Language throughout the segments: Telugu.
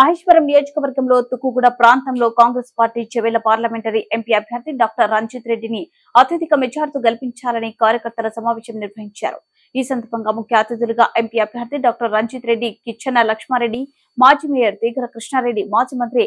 మహేశ్వరం నియోజకవర్గంలో తుక్కుగూడ ప్రాంతంలో Congress party Chevella parliamentary MP అభ్యర్థి డాక్టర్ రంజిత్ రెడ్డిని అత్యధిక మెజార్టీతో గెలిపించాలని కార్యకర్తల సమావేశం నిర్వహించారు. ఈ సందర్భంగా ముఖ్య అతిథులుగా ఎంపీ అభ్యర్థి డాక్టర్ రంజిత్ రెడ్డి, కిచ్చన లక్ష్మారెడ్డి, మాజీ మేయర్ తీగర కృష్ణారెడ్డి, మాజీ మంత్రి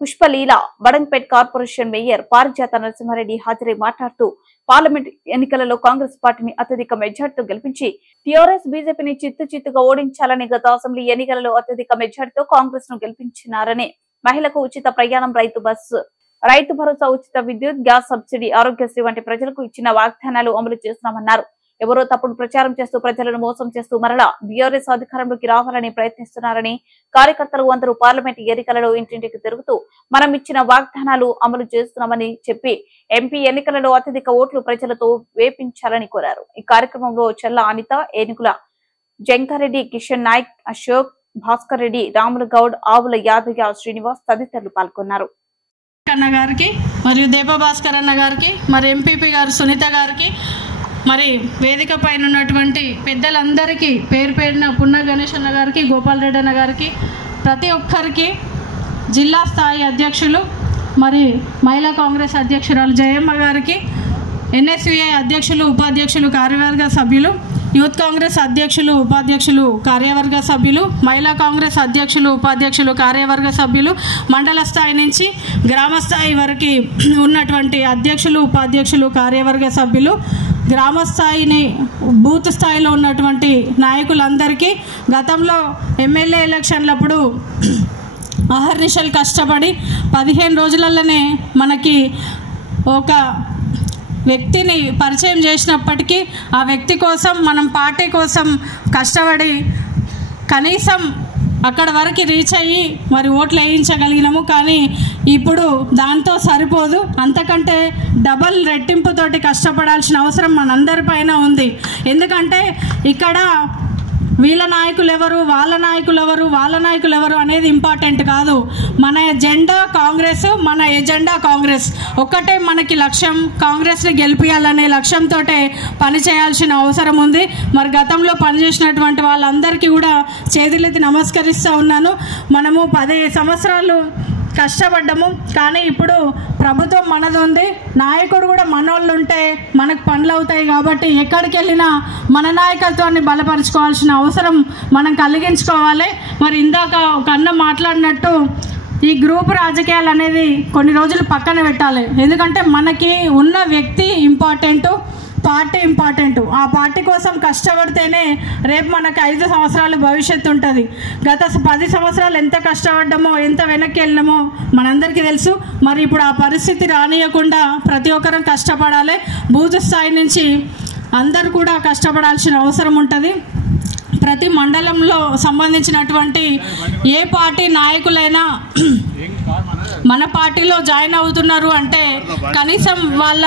పుష్పలీల, బడంగపేట్ కార్పొరేషన్ మేయర్ పారిజాత నరసింహారెడ్డి హాజరై మాట్లాడుతూ పార్లమెంట్ ఎన్నికలలో కాంగ్రెస్ పార్టీని అత్యధిక మెజార్టీతో గెలిపించి టీఆర్ఎస్ బీజేపీని చిత్తుగా ఓడించాలని గత అసెంబ్లీ ఎన్నికలలో అత్యధిక మెజార్టీతో కాంగ్రెస్ ను గెలిపించినారని, మహిళలకు ఉచిత ప్రయాణం, రైతు భరోసా, ఉచిత విద్యుత్, గ్యాస్ సబ్సిడీ, ఆరోగ్యశ్రీ వంటి ప్రజలకు ఇచ్చిన వాగ్దానాలు అమలు చేస్తున్నామన్నారు. ఎవరో తప్పుడు ప్రచారం చేస్తూ ప్రజలను మోసం చేస్తూ మరలా బీఆర్ఎస్ అధికారంలోకి రావాలని ప్రయత్నిస్తున్నారని, కార్యకర్తలు అందరూ పార్లమెంట్ ఎన్నికలలో ఇంటింటికి తిరుగుతూ మనం ఇచ్చిన వాగ్దానాలు అమలు చేస్తున్నామని చెప్పి ఎంపీ ఎన్నికలలో అత్యధిక ఓట్లు ప్రజలతో వేపించాలని కోరారు. ఈ కార్యక్రమంలో చెల్ల అనిత, ఏనుగుల జంకారెడ్డి, కిషన్ నాయక్, అశోక్, భాస్కర్ రెడ్డి, రాములు గౌడ్, ఆవుల యాదయ్య, శ్రీనివాస్ తదితరులు పాల్గొన్నారు. అన్న గారికి మరియు దేప భాస్కర్ అన్న గారికి, మరి ఎంపీపీ గారు సునీత గారికి, మరి వేదిక పైన ఉన్నటువంటి పెద్దలందరికీ పేరు పేరున పున్న గణేష్ అన్న గారికి, గోపాల్ రెడ్డి అన్న గారికి, ప్రతి ఒక్కరికి, జిల్లా స్థాయి అధ్యక్షులు మరి మహిళా కాంగ్రెస్ అధ్యక్షురాలు జయమ్మ గారికి, ఎన్ఎస్యుఏ అధ్యక్షులు, ఉపాధ్యక్షులు, కార్యవర్గ సభ్యులు, యూత్ కాంగ్రెస్ అధ్యక్షులు, ఉపాధ్యక్షులు, కార్యవర్గ సభ్యులు, మహిళా కాంగ్రెస్ అధ్యక్షులు, ఉపాధ్యక్షులు, కార్యవర్గ సభ్యులు, మండల స్థాయి నుంచి గ్రామ స్థాయి వరకు ఉన్నటువంటి అధ్యక్షులు, ఉపాధ్యక్షులు, కార్యవర్గ సభ్యులు, గ్రామ స్థాయిని బూత్ స్థాయిలో ఉన్నటువంటి నాయకులందరికీ గతంలో ఎమ్మెల్యే ఎలక్షన్లప్పుడు అహర్నిశలు కష్టపడి 15 రోజులలోనే మనకి ఒక వ్యక్తిని పరిచయం చేసినప్పటికీ ఆ వ్యక్తి కోసం మనం పార్టీ కోసం కష్టపడి కనీసం అక్కడ వరకు రీచ్ అయ్యి మరి ఓట్లు వేయించగలిగినాము. కానీ ఇప్పుడు దాంతో సరిపోదు, అంతకంటే డబల్ రెట్టింపుతోటి కష్టపడాల్సిన అవసరం మనందరిపైన ఉంది. ఎందుకంటే ఇక్కడ వీళ్ళ నాయకులు ఎవరు, వాళ్ళ నాయకులు ఎవరు అనేది ఇంపార్టెంట్ కాదు. మన ఎజెండా కాంగ్రెస్, మన ఎజెండా కాంగ్రెస్ ఒక్కటే మనకి లక్ష్యం. కాంగ్రెస్ని గెలిపియాలనే లక్ష్యంతో పని చేయాల్సిన అవసరం ఉంది. మరి గతంలో పనిచేసినటువంటి వాళ్ళందరికీ కూడా చేతులెత్తి నమస్కరిస్తూ ఉన్నాను. మనము 10 సంవత్సరాలు కష్టపడ్డాము, కానీ ఇప్పుడు ప్రభుత్వం మనది ఉంది, నాయకుడు కూడా మనోళ్ళు ఉంటే మనకు పనులు అవుతాయి. కాబట్టి ఎక్కడికి వెళ్ళినా మన నాయకత్వాన్ని బలపరుచుకోవాల్సిన అవసరం మనం కలిగించుకోవాలి. మరి ఇందాక ఒక అన్న మాట్లాడినట్టు ఈ గ్రూప్ రాజకీయాలు అనేది కొన్ని రోజులు పక్కన పెట్టాలి. ఎందుకంటే మనకి ఉన్న వ్యక్తి ఇంపార్టెంటు, పార్టీ ఇంపార్టెంట్. ఆ పార్టీ కోసం కష్టపడితేనే రేపు మనకు 5 సంవత్సరాలు భవిష్యత్తు ఉంటుంది. గత 10 సంవత్సరాలు ఎంత కష్టపడ్డామో, ఎంత వెనక్కి వెళ్ళినామో మనందరికీ తెలుసు. మరి ఇప్పుడు ఆ పరిస్థితి రానియకుండా ప్రతి ఒక్కరూ కష్టపడాలి. బూత్ స్థాయి నుంచి అందరూ కూడా కష్టపడాల్సిన అవసరం ఉంటుంది. ప్రతి మండలంలో సంబంధించినటువంటి ఏ పార్టీ నాయకులైనా మన పార్టీలో జాయిన్ అవుతున్నారు అంటే కనీసం వాళ్ళ